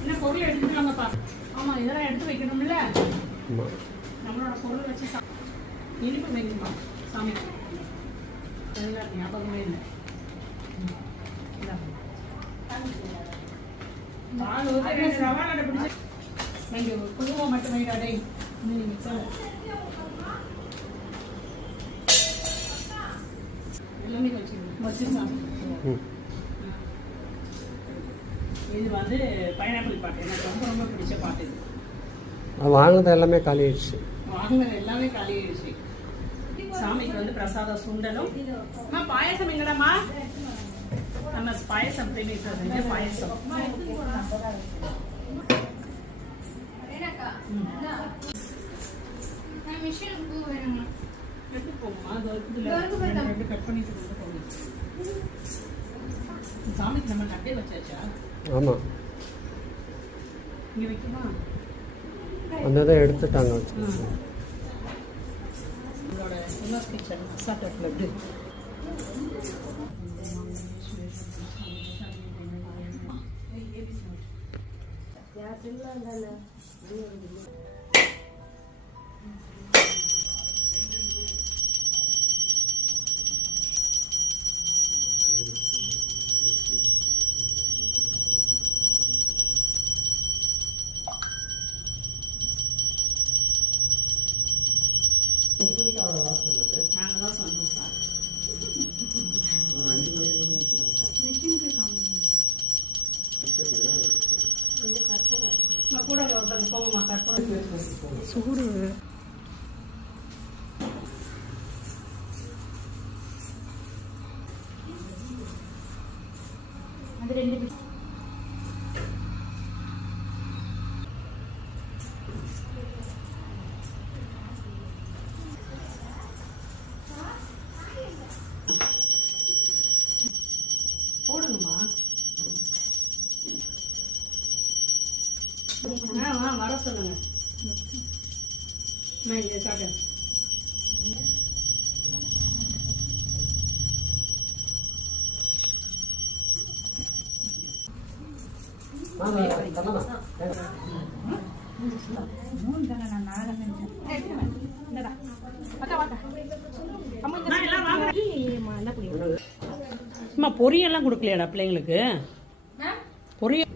என்ன பொருள் எடுத்துக்கலாங்கப்பா. ஆமா, இதெல்லாம் எடுத்து வைக்கணும்ல. நம்மளோட பொருள் வச்சு இனிப்பு வைக்கணுமா சாமிக்கு? ஞாபகமே இல்லை. குழுவம் மட்டும் வைடாடே. எல்லாமே வச்சிருக்காங்க. இது வந்து பைனாப்பிள் பாட்டு எனக்கு ரொம்ப ரொம்ப பிடிச்ச பாட்டு. இது வாங்கினது எல்லாமே காலி ஆயிடுச்சு. வாங்கினது எல்லாமே காலி ஆயிடுச்சு. சாமிக்கு வந்து பிரசாத சுண்டலும். பாயசம் எங்கடாமா? நம்ம பாயசம் பிரேமிக்கிறது. பாயசம் கட் பண்ணிட்டு சாமிக்கு நம்ம நட்டே வச்சாச்சா? ஆமா, இங்க வைக்குமா? அந்த எடுத்துட்டாங்க. உங்களோட ஃபேமஸ் கிச்சன் ஸ்டார்ட் லட்டு. நாங்கள் தான் சொன்னோம் சார். கூட போங்கம்மா. கற்பூரம் சூடு. அது ரெண்டு போடுங்கம்மா. வர சொல்லுங்க. இங்கே காட்டு. பொரியெல்லாம் கொடுக்கலையாடா பிள்ளைங்களுக்கு? பொரியல்